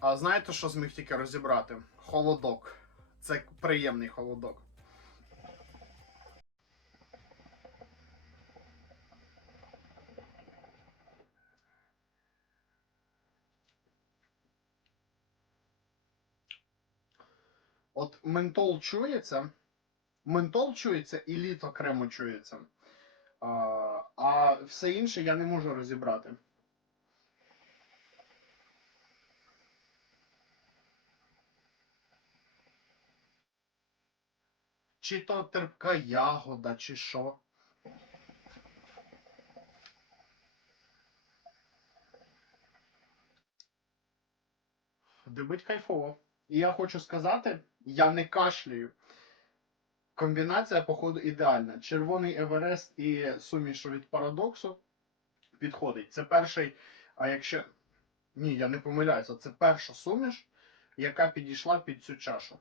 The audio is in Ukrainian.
А знаєте, що зміг тільки розібрати? Холодок. Це приємний холодок. От ментол чується. Ментол чується і літ окремо чується. А все інше я не можу розібрати. Чи то терпка ягода, чи що. Дебить кайфово. І я хочу сказати, я не кашляю. Комбінація, походу, ідеальна. Червоний Еверест і суміш від парадоксу підходить. Це перший, а якщо. Ні, я не помиляюся, це перша суміш, яка підійшла під цю чашу.